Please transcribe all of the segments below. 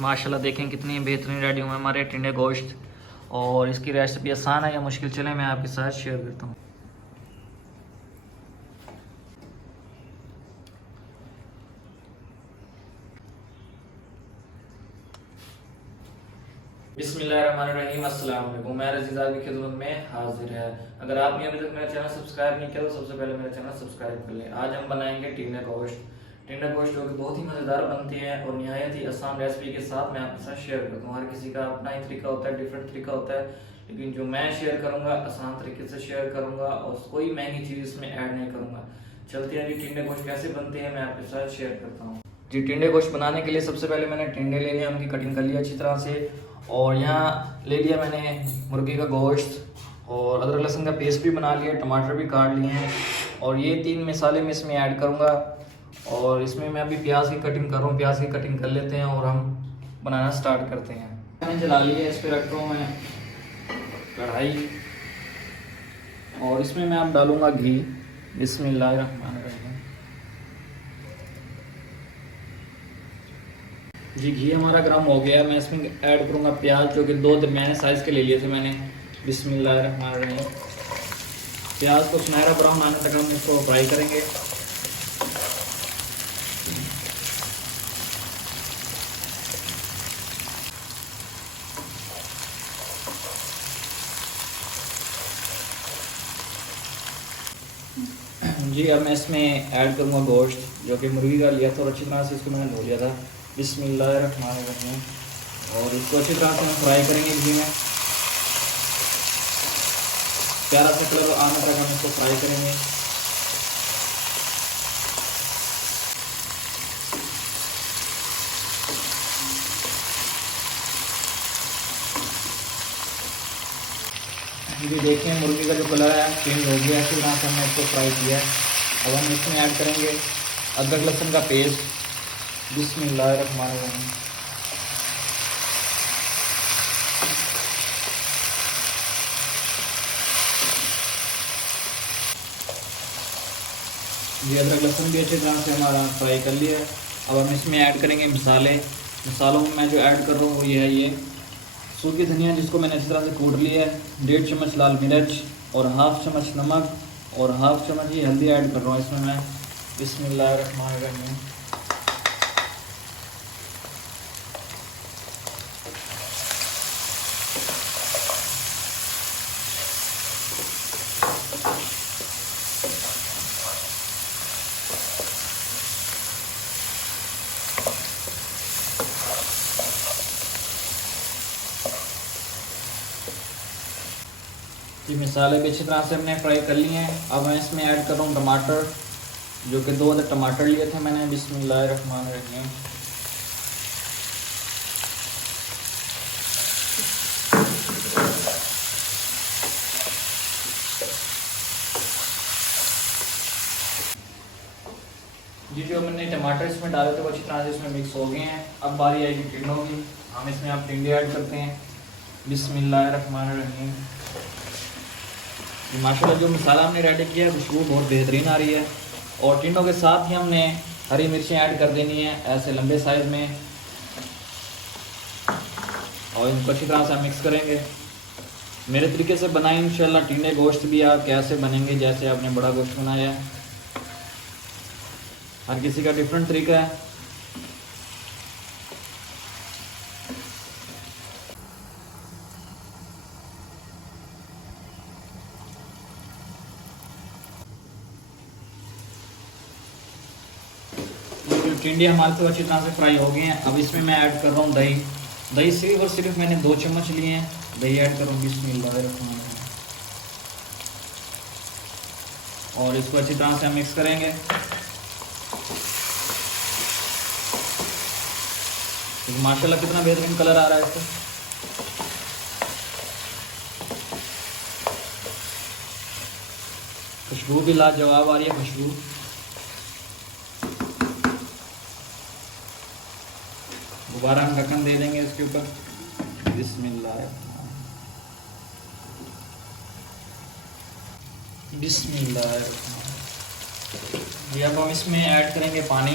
माशाल्लाह देखें कितनी बेहतरीन रेडी हुए हमारे टिंडे गोश्त। और इसकी रेसिपी आसान है या मुश्किल, चले मैं आपके साथ शेयर करता हूँ। बिस्मिल्लाहिर्रहमानिर्रहीम, अस्सलाम वालेकुम। मैं रज़ीज़ा की खिदमत में हाजिर है। अगर आपने अभी तक मेरा चैनल सब्सक्राइब नहीं किया तो सबसे पहले मेरा चैनल सब्सक्राइब कर लें। आज हम बनाएंगे टिंडे गोश्त। टिंडे गोश्त जो कि बहुत ही मज़ेदार बनती है और निहायत ही आसान रेसिपी के साथ मैं आपके साथ शेयर करता हूँ। हर किसी का अपना ही तरीका होता है, डिफरेंट तरीका होता है, लेकिन जो मैं शेयर करूँगा आसान तरीके से शेयर करूँगा और कोई महंगी चीज़ इसमें ऐड नहीं करूँगा। चलते हैं जी, टिंडे गोश्त कैसे बनते हैं मैं आपके साथ शेयर करता हूँ। जी, टिंडे गोश्त बनाने के लिए सबसे पहले मैंने टिंडे ले लिए, उनकी कटिंग कर लिया अच्छी तरह से। और यहाँ ले लिया मैंने मुर्गी का गोश्त और अदरक लहसुन का पेस्ट भी बना लिया, टमाटर भी काट लिए हैं। और ये 3 मसाले मैं इसमें ऐड करूँगा। और इसमें मैं अभी प्याज की कटिंग कर रहा हूँ, प्याज की कटिंग कर लेते हैं और हम बनाना स्टार्ट करते हैं। मैंने जला लिया, इस पर रख रहा हूँ मैं कढ़ाई और इसमें मैं अब डालूँगा घी। बिस्मिल्लाहिर्रहमानिर्रहीम। जी, घी हमारा गर्म हो गया। मैं इसमें ऐड करूँगा प्याज, जो कि 2 दरमियाने साइज़ के ले लिए थे मैंने। बिस्मिल्लाहिर्रहमानिर्रहीम। प्याज को सुनहरा ब्राउन आने तक हम इसको फ्राई करेंगे। जी, अब मैं इसमें ऐड करूँगा गोश्त, जो कि मुर्गी का लिया था और अच्छी तरह से इसको मैंने धो लिया था। बिस्मिल्लाहिर्रहमानिर्रहीम। और इसको अच्छी तरह से हम फ्राई करेंगे घी में। प्यारा सा कलर आने तक हम इसको फ्राई करेंगे। ये देखें मुर्गी का जो कलर है चेंज हो गया, अच्छी तरह से हमने इसको फ्राई किया है। अब हम इसमें ऐड करेंगे अदरक लहसुन का पेस्ट। बिस्मिल्लाहिर्रहमानिर्रहीम। ये अदरक लहसुन भी अच्छी तरह से हमारा फ्राई कर लिया है। अब हम इसमें ऐड करेंगे मसाले। मसालों में मैं जो ऐड कर रहा हूँ वो ये है, ये सूखी धनिया जिसको मैंने अच्छी तरह से कूट लिया है, 1.5 चम्मच लाल मिर्च और 1/2 चम्मच नमक और 1/2 चम्मच ही हल्दी ऐड कर रहा हूँ इसमें मैं। बिस्मिल्लाहिर्रहमानिर्रहीम। ये मसाले भी अच्छी तरह से हमने फ्राई कर लिए हैं। अब मैं इसमें ऐड कर रहा हूँ टमाटर, जो कि 2 अदर टमाटर लिए थे मैंने। बिस्मिल्लाहिर्रहमानिर्रहीम। जी, जो मैंने टमाटर इसमें डाले थे वो अच्छी तरह से इसमें मिक्स हो गए हैं। अब बारी आएगी टिंडों की। हम इसमें अब टिंडे ऐड करते हैं। बिस्मिल्लाहिर्रहमानिर्रहीम। माशाल्लाह जो मसाला हमने रेडी किया है खुशबू बहुत बेहतरीन आ रही है। और टिंडों के साथ ही हमने हरी मिर्चें ऐड कर देनी है ऐसे लंबे साइज़ में, और इनको अच्छी तरह से हम मिक्स करेंगे। मेरे तरीके से बनाएं इंशाल्लाह टिंडे गोश्त भी आप कैसे बनेंगे जैसे आपने बड़ा गोश्त बनाया है। हर किसी का डिफरेंट तरीका है। टिंडे हमारे तो अच्छी तरह से फ्राई हो गए हैं। अब इसमें मैं ऐड कर रहा हूँ दही। दही सिर्फ और सिर्फ मैंने 2 चम्मच लिए हैं, दही ऐड कर रहा हूँ। बिस्मिल्लाहिर्रहमानिर्रहीम। और इसको अच्छी तरह से हम मिक्स करेंगे। तो माशाल्लाह कितना बेहतरीन कलर आ रहा है इसका। खुशबू भी लाजवाब आ रही है खुशबू। दोबारा हम ढक्कन दे देंगे इसके ऊपर। बिस्मिल्लाह बिस्मिल्लाह। ये अब हम इसमें ऐड करेंगे पानी।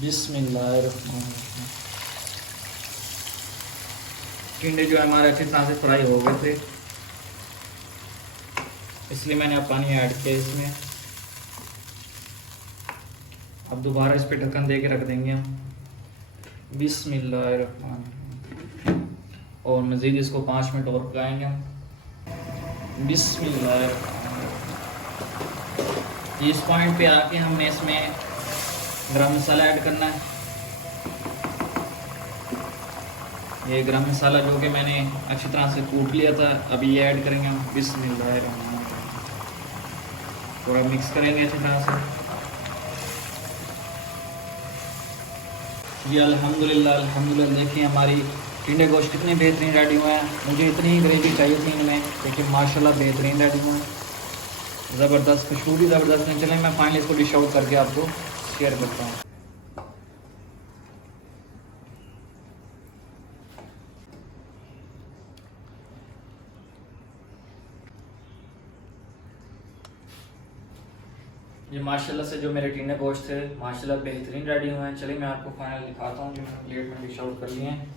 बिस्मिल्लाहिर्रहमानिर्रहीम। टिंडे जो है हमारे अच्छी तरह से फ्राई हो गए थे, इसलिए मैंने अब पानी ऐड किया इसमें। अब दोबारा इस पे ढक्कन दे के रख देंगे हम। बिस्मिल्लाहिर्रहमानिर्रहीम। और मज़ीद इसको 5 मिनट और पकाएंगे हम। बिस्मिल्लाहिर्रहमानिर्रहीम। इस पॉइंट पे आके हमने इसमें गरम मसाला ऐड करना है। ये गरम मसाला जो कि मैंने अच्छी तरह से कूट लिया था, अभी ये ऐड करेंगे हम। बिस्मिल्लाहिर्रहमानिर्रहीम। थोड़ा मिक्स करेंगे अच्छी तरह से। जी अल्हम्दुलिल्लाह अल्हम्दुलिल्लाह। देखिए हमारी टिंडे गोश्त कितने बेहतरीन रेडी हुए हैं। मुझे इतनी ही ग्रेवी चाहिए थी इनमें, लेकिन माशाल्लाह बेहतरीन रेडी हुए हैं, ज़बरदस्त, खुशबू भी ज़बरदस्त है। चलें मैं फाइनली इसको डिश आउट करके आपको शेयर करता हूँ। ये माशाल्लाह से जो मेरे टिंडे गोश्त थे माशाल्लाह बेहतरीन रेडी हुए हैं। चलिए मैं आपको फाइनल दिखाता हूँ जो मैंने प्लेट में डिश आउट कर लिए हैं।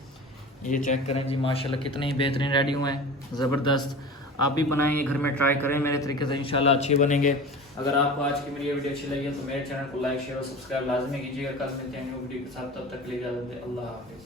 ये चेक करें जी, माशाल्लाह कितने ही बेहतरीन रेडी हुए हैं, ज़बरदस्त। आप भी बनाएंगे, घर में ट्राई करें मेरे तरीके से, इंशाल्लाह अच्छे बनेंगे। अगर आपको आज की मेरी ये वीडियो अच्छी लगी है तो मेरे चैनल को लाइक शेयर और सब्सक्राइब लाजमी कीजिएगा। कल मिलते हैं न्यू वीडियो के साथ, तब तक के लिए इजाज़त दें। अल्लाह हाफिज़।